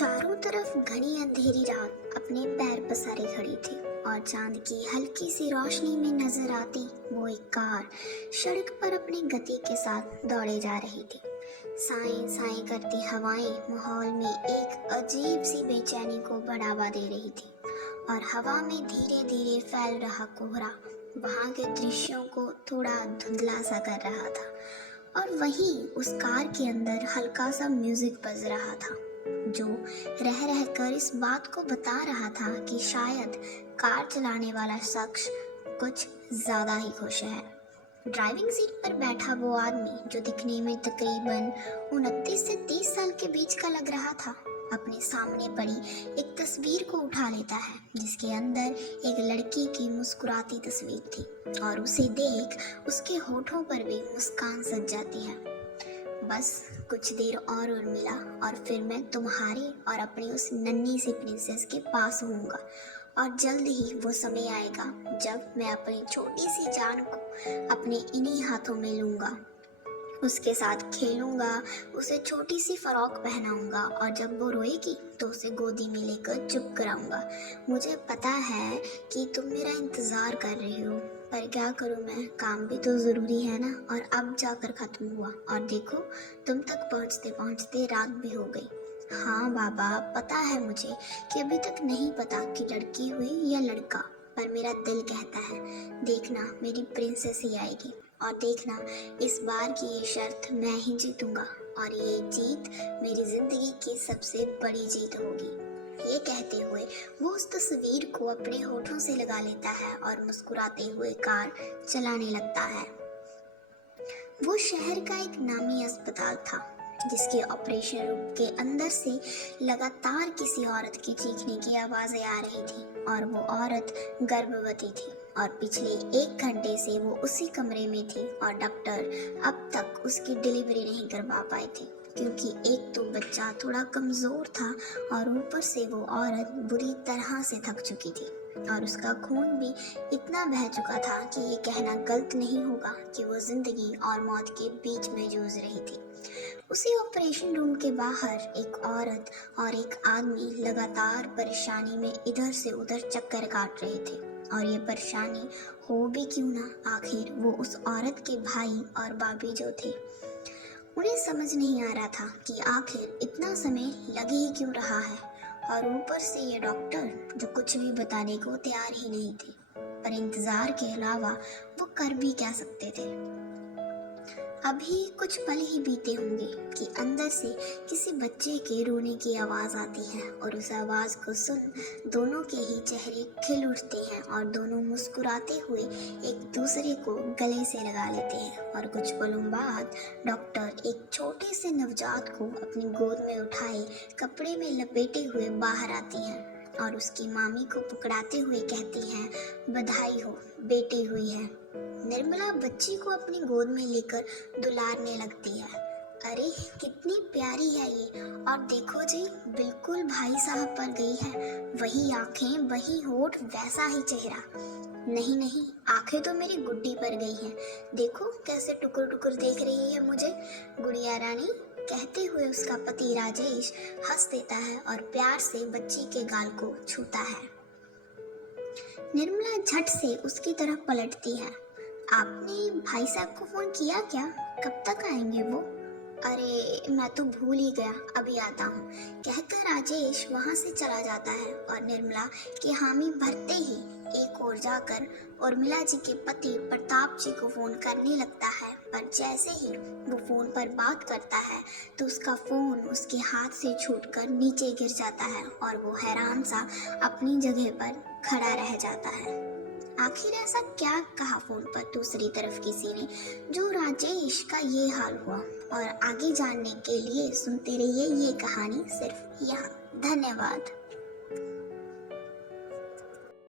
चारों तरफ घनी अंधेरी रात अपने पैर पसारे खड़ी थी और चांद की हल्की सी रोशनी में नजर आती वो एक कार सड़क पर अपनी गति के साथ दौड़े जा रही थी। साएं साएं करती हवाएं माहौल में एक अजीब सी बेचैनी को बढ़ावा दे रही थी और हवा में धीरे धीरे फैल रहा कोहरा वहां के दृश्यों को थोड़ा धुंधला सा कर रहा था। और वहीं उस कार के अंदर हल्का सा म्यूजिक बज रहा था जो रह रह कर इस बात को बता रहा था कि शायद कार चलाने वाला शख्स कुछ ज्यादा ही खुश है। ड्राइविंग सीट पर बैठा वो आदमी जो दिखने में तकरीबन 29 से 30 साल के बीच का लग रहा था अपने सामने पड़ी एक तस्वीर को उठा लेता है जिसके अंदर एक लड़की की मुस्कुराती तस्वीर थी और उसे देख उसके होठों पर भी मुस्कान सज जाती है। बस कुछ देर और मिला और फिर मैं तुम्हारे और अपनी उस नन्ही सी प्रिंसेस के पास होऊंगा और जल्द ही वो समय आएगा जब मैं अपनी छोटी सी जान को अपने इन्हीं हाथों में लूंगा, उसके साथ खेलूंगा, उसे छोटी सी फ्रॉक पहनाऊंगा और जब वो रोएगी तो उसे गोदी में लेकर चुप कराऊंगा। मुझे पता है कि तुम मेरा इंतज़ार कर रहे हो पर क्या करूं मैं, काम भी तो ज़रूरी है ना। और अब जाकर ख़त्म हुआ और देखो तुम तक पहुंचते पहुंचते रात भी हो गई। हाँ बाबा, पता है मुझे कि अभी तक नहीं पता कि लड़की हुई या लड़का, पर मेरा दिल कहता है देखना मेरी प्रिंसेस ही आएगी और देखना इस बार की ये शर्त मैं ही जीतूंगा और ये जीत मेरी जिंदगी की सबसे बड़ी जीत होगी। ये कहते हुए वो उस तस्वीर को अपने होठों से लगा लेता है और मुस्कुराते हुए कार चलाने लगता है। वो शहर का एक नामी अस्पताल था जिसके ऑपरेशन रूम के अंदर से लगातार किसी औरत की चीखने की आवाजें आ रही थी और वो औरत गर्भवती थी और पिछले 1 घंटे से वो उसी कमरे में थी और डॉक्टर अब तक उसकी डिलीवरी नहीं करवा पाए थे क्योंकि एक तो बच्चा थोड़ा कमज़ोर था और ऊपर से वो औरत बुरी तरह से थक चुकी थी और उसका खून भी इतना बह चुका था कि ये कहना गलत नहीं होगा कि वो जिंदगी और मौत के बीच में जूझ रही थी। उसी ऑपरेशन रूम के बाहर एक औरत और एक आदमी लगातार परेशानी में इधर से उधर चक्कर काट रहे थे और ये परेशानी हो भी क्यों ना, आखिर वो उस औरत के भाई और भाभी जो थे। उन्हें समझ नहीं आ रहा था कि आखिर इतना समय लगे ही क्यों रहा है और ऊपर से ये डॉक्टर जो कुछ भी बताने को तैयार ही नहीं थे, पर इंतजार के अलावा वो कर भी क्या सकते थे। अभी कुछ पल ही बीते होंगे कि अंदर से किसी बच्चे के रोने की आवाज आती है और उस आवाज को सुन दोनों के ही चेहरे खिल उठते हैं और दोनों मुस्कुराते हुए एक दूसरे को गले से लगा लेते हैं और कुछ पलों बाद डॉक्टर एक छोटे से नवजात को अपनी गोद में उठाए कपड़े में लपेटे हुए बाहर आती हैं और उसकी मामी को पकड़ाते हुए कहती हैं बधाई हो, बेटी हुई है। निर्मला बच्ची को अपनी गोद में लेकर दुलारने लगती है। अरे कितनी प्यारी है ये, और देखो जी बिल्कुल भाई साहब पर गई है, वही आंखें, वही होठ, वैसा ही चेहरा। नहीं नहीं, आंखें तो मेरी गुड्डी पर गई हैं, देखो कैसे टुकुर टुकुर देख रही है मुझे। गुड़िया रानी, कहते हुए उसका पति राजेश हंस देता है और प्यार से बच्ची के गाल को छूता है। निर्मला झट से उसकी तरफ पलटती है। आपने भाई साहब को फोन किया क्या? कब तक आएंगे वो? अरे मैं तो भूल ही गया, अभी आता हूँ, कहकर राजेश वहां से चला जाता है और निर्मला की हामी भरते ही एक ओर जाकर उर्मिला जी के पति प्रताप जी को फोन करने लगता है। पर जैसे ही वो फोन पर बात करता है तो उसका फोन उसके हाथ से छूटकर नीचे गिर जाता है और वो हैरान सा अपनी जगह पर खड़ा रह जाता है। आखिर ऐसा क्या कहा फोन पर दूसरी तरफ किसी ने जो राजेश का ये हाल हुआ? और आगे जानने के लिए सुनते रहिए ये कहानी सिर्फ यहाँ। धन्यवाद।